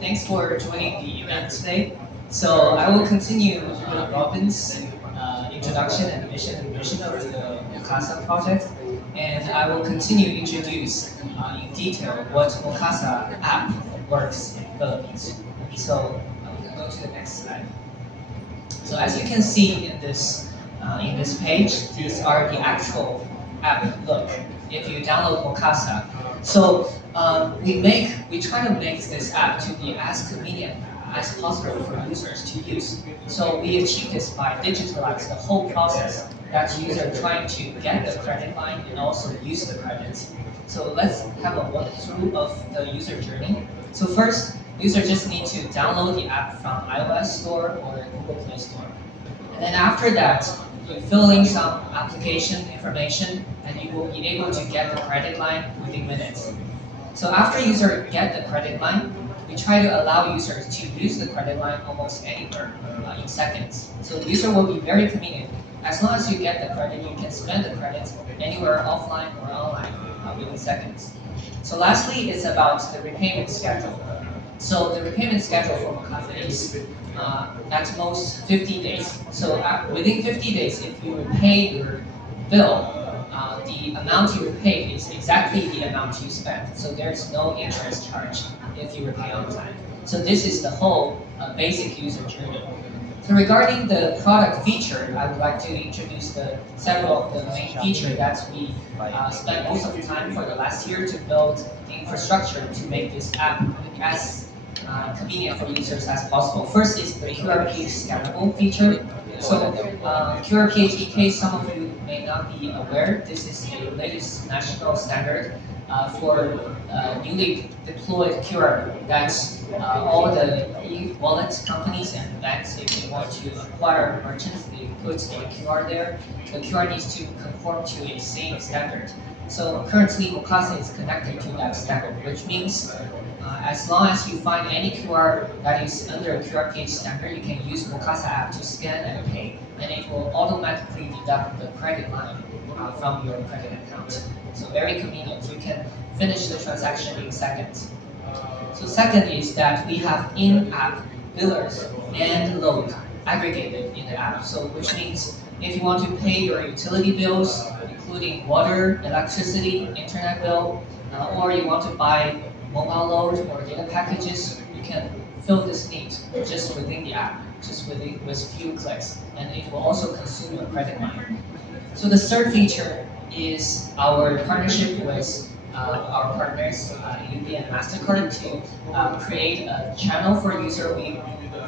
Thanks for joining the event today. So I will continue with Robin's introduction and mission and vision of the Mocasa project, and I will continue to introduce in detail what Mocasa app works in Philippines. So we can go to the next slide. So as you can see in this page, these are the actual app look if you download Mocasa. So we try to make this app to be as convenient as possible for users to use. So we achieve this by digitalizing the whole process that user trying to get the credit line and also use the credits. So let's have a walkthrough of the user journey. So first, user just need to download the app from iOS Store or Google Play Store. And then after that, you fill in some application information and you will be able to get the credit line within minutes. So after user get the credit line, we try to allow users to use the credit line almost anywhere in seconds. So the user will be very convenient. As long as you get the credit, you can spend the credits anywhere offline or online within seconds. So lastly, it's about the repayment schedule. So the repayment schedule for Mocasa is at most 50 days. So within 50 days, if you repay your bill, the amount you repay is exactly the amount you spent. So there's no interest charge if you repay on time. So this is the whole basic user journey. So regarding the product feature, I would like to introduce several of the main features that we spent most of the time for the last year to build the infrastructure to make this app as convenient for users as possible. First is the QRPH scannable feature. So QRPH, in case some of you may not be aware, this is the latest national standard for newly deployed QR that all the e-wallet companies and banks, if they want to acquire merchants, they put a QR there. The QR needs to conform to a same standard. So currently, Mocasa is connected to that standard, which means as long as you find any QR that is under a QRPH standard, you can use Mocasa app to scan and pay, and it will automatically deduct the credit line from your credit account. So very convenient. You can finish the transaction in seconds. So second is that we have in-app billers and load aggregated in the app. So which means if you want to pay your utility bills, including water, electricity, internet bill, or you want to buy mobile load or data packages, you can fill this need just within the app, just with few clicks, and it will also consume your credit line. So the third feature is our partnership with our partners, UB and MasterCard, to create a channel for user.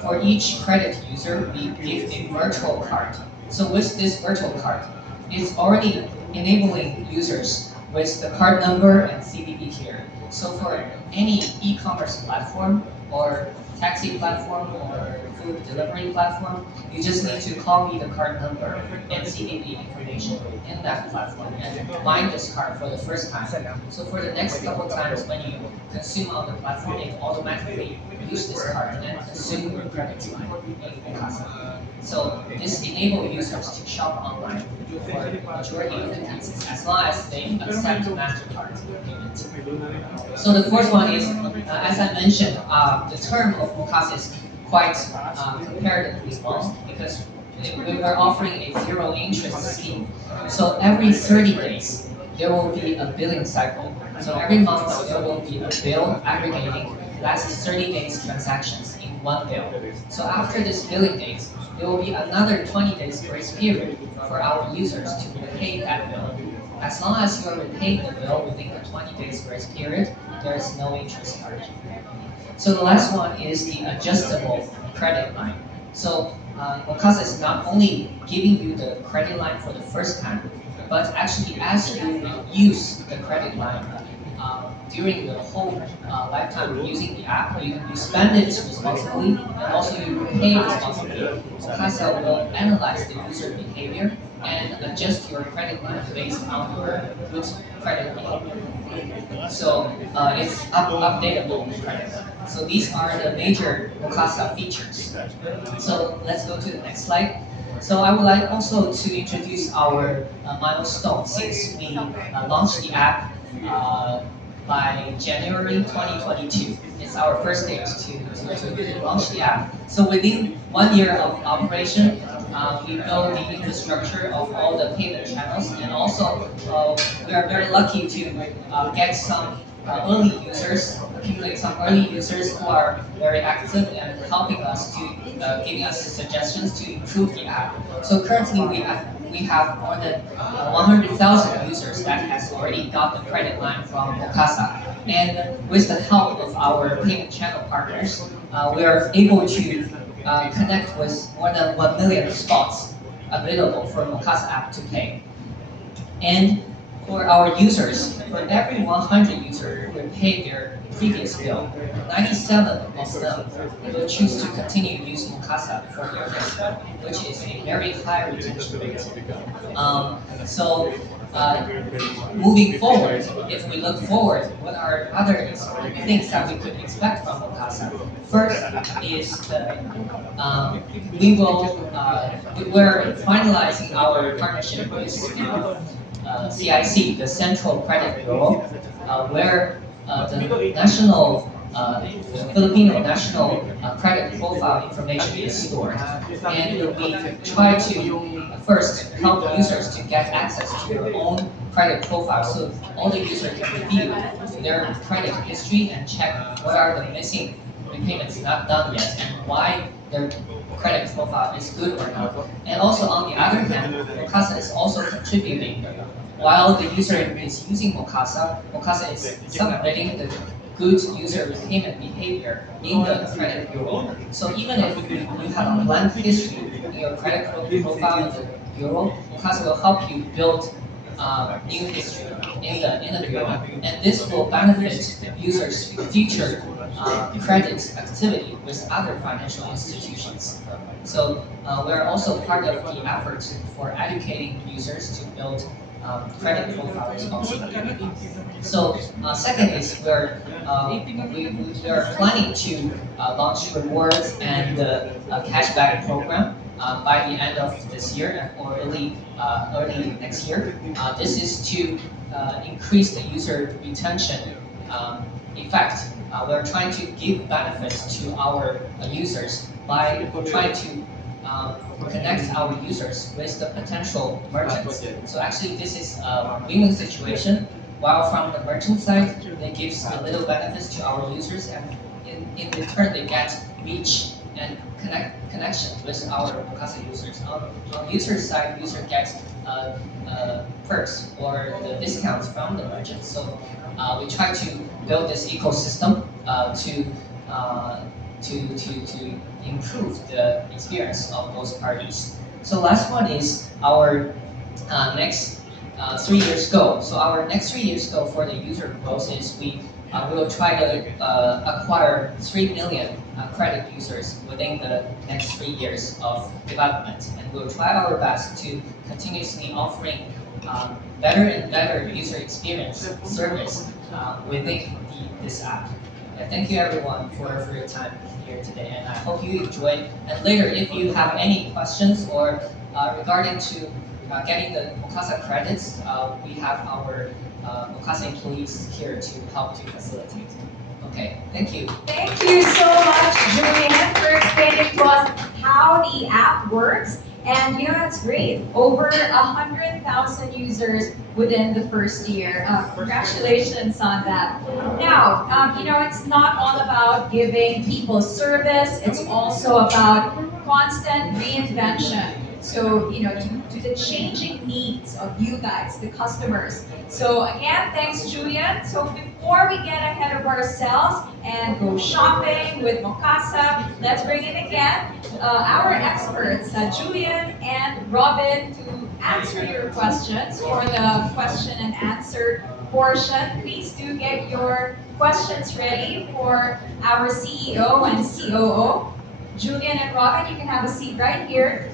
For each credit user, we give a virtual card. So with this virtual card, it's already enabling users with the card number and CVV here. So for any e-commerce platform or taxi platform or food delivery platform, you just need to copy the card number and CVV information in that platform and bind this card for the first time. So for the next couple times when you consume on the platform, it automatically use this card and consume your credit line in Mocasa. So this enables users to shop online for the majority of the cases as long as they accept MasterCard payment. So the fourth one is, as I mentioned, the term of Mocasa is quite comparatively long because we are offering a zero interest scheme. So every 30 days, there will be a billing cycle. So every month, there will be a bill aggregating last 30 days transactions in one bill. So after this billing date, there will be another 20 days grace period for our users to repay that bill. As long as you are repaying the bill within the 20 days grace period, there is no interest charge. So the last one is the adjustable credit line. So Mocasa is not only giving you the credit line for the first time, but actually as you use the credit line during the whole lifetime of using the app, you spend it responsibly and also you repay responsibly. Mocasa will analyze the user behavior and adjust your credit line based on your good credit behavior. So it's updatable credit line. So these are the major Mocasa features. So let's go to the next slide. So I would like also to introduce our milestone since we launched the app by January 2022. It's our first stage to launch the app. So within 1 year of operation, we build the infrastructure of all the payment channels, and also we are very lucky to get some early users, accumulate some early users who are very active and helping us to giving us suggestions to improve the app. So currently we have more than 100,000 users that has already got the credit line from Mocasa. And with the help of our payment channel partners, we are able to connect with more than 1 million spots available for Mocasa app to pay. And for our users, for every 100 users who pay their previous bill, 97 of them will choose to continue using Mocasa for their next bill, which is a very high retention rate. Moving forward, if we look forward, what are other things that we could expect from Mocasa? First is that we're finalizing our partnership with CIC, the Central Credit Bureau, where the national Filipino national credit profile information is stored, and we try to first help users to get access to their own credit profile, so all the users can review their credit history and check what are the missing repayments not done yet and why their credit profile is good or not. And also on the other hand, Mocasa is also contributing. While the user is using Mocasa, Mocasa is submitting the good user repayment behavior in the credit bureau. So even if you have a blank history in your credit profile in the bureau, Mocasa will help you build new history in the bureau, and this will benefit users' future credit activity with other financial institutions. So we're also part of the effort for educating users to build credit profile responsibility. So second is we are planning to launch rewards and a cashback program by the end of this year or early next year. This is to increase the user retention effect. We're trying to give benefits to our users by trying to connect our users with the potential merchants. So actually this is a win-win situation. While from the merchant side, they give a little benefits to our users, and in return they get reach and connection with our Mocasa users. On user side, user gets perks or the discounts from the merchants. So we try to build this ecosystem to improve the experience of both parties. So last one is our next 3 years goal. So our next 3 years goal for the user growth is we will try to acquire 3 million credit users within the next 3 years of development, and we'll try our best to continuously offering better and better user experience service within this app. And thank you everyone for your time here today, and I hope you enjoyed. And later, if you have any questions or regarding to getting the Mocasa credits, we have our Mocasa employees here to help to facilitate. Okay, thank you. Thank you so much, Julien, for explaining to us how the app works. And you know, that's great. Over 100,000 users within the first year. Congratulations on that. Now, you know, it's not all about giving people service. It's also about constant reinvention. So, you know, to the changing needs of you guys, the customers. So again, thanks, Julien. So before we get ahead of ourselves and go shopping with Mocasa, let's bring in again our experts, Julien and Robin, to answer your questions for the question and answer portion. Please do get your questions ready for our CEO and COO. Julien and Robin, you can have a seat right here.